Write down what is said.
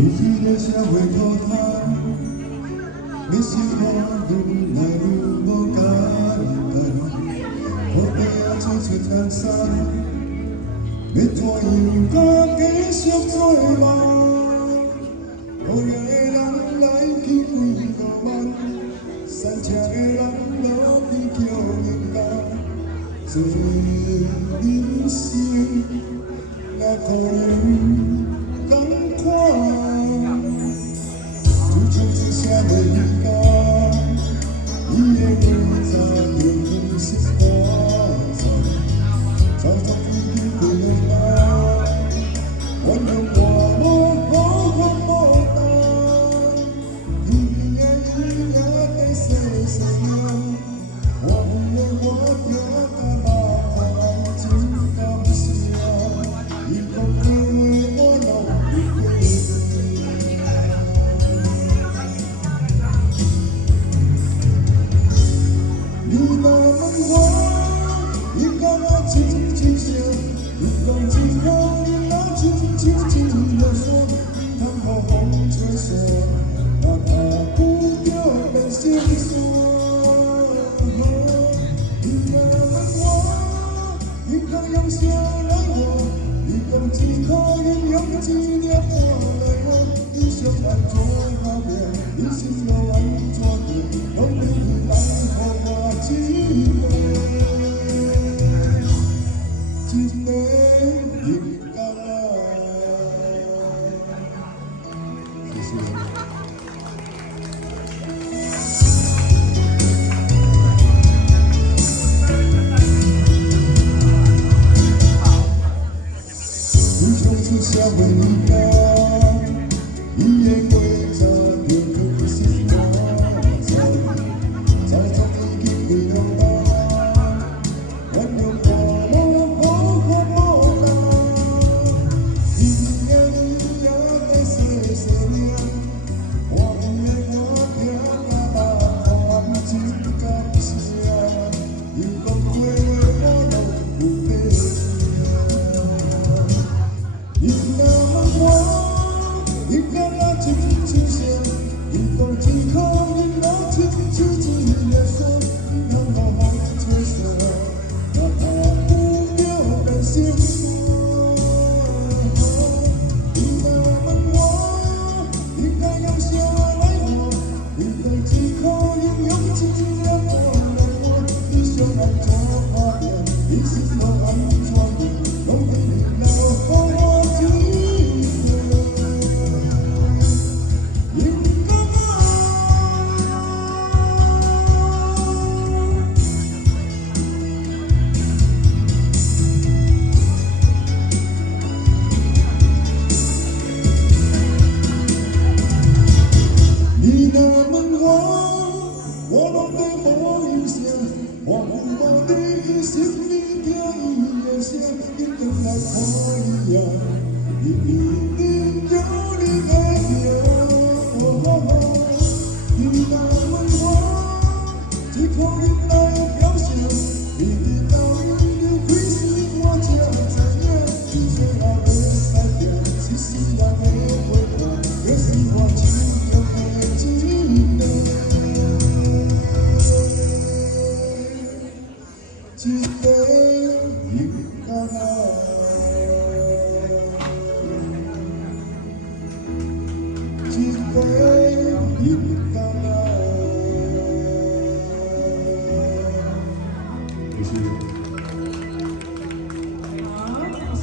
你一日才回头看，你心花愈来愈无简单，我被爱追出天山，要怎样甲继续做梦？无聊的人来去几多万，散车的人路边叫人家，做人生也可能。 下的雨干，伊的花早已是花残，早早已经归了家。原谅我无法无担，天边的雨也在细细声，我的我听甲目眶爱真感谢，伊讲过我拢不变。 你若问我，你讲我真真实，你讲只可你那真真真的说，通予风吹散，我怕不着变心酸。你若问我，你讲用啥来活？你讲只可以用一粒汗来换，你想安怎打拼？你心要安怎过？拢你来予我。 一个人工谢谢。你唱出社会歌，伊的话早就去心肝。 你若问我，我拢在无伊声，我有无伫伊心里听伊的声，一定来看伊呀，伊一定有你的名。你若问我，只可以来表示，你的道理开始我才知影，人生也袂改变，世事也袂改变，可是我只。 一个人工一个人工谢谢。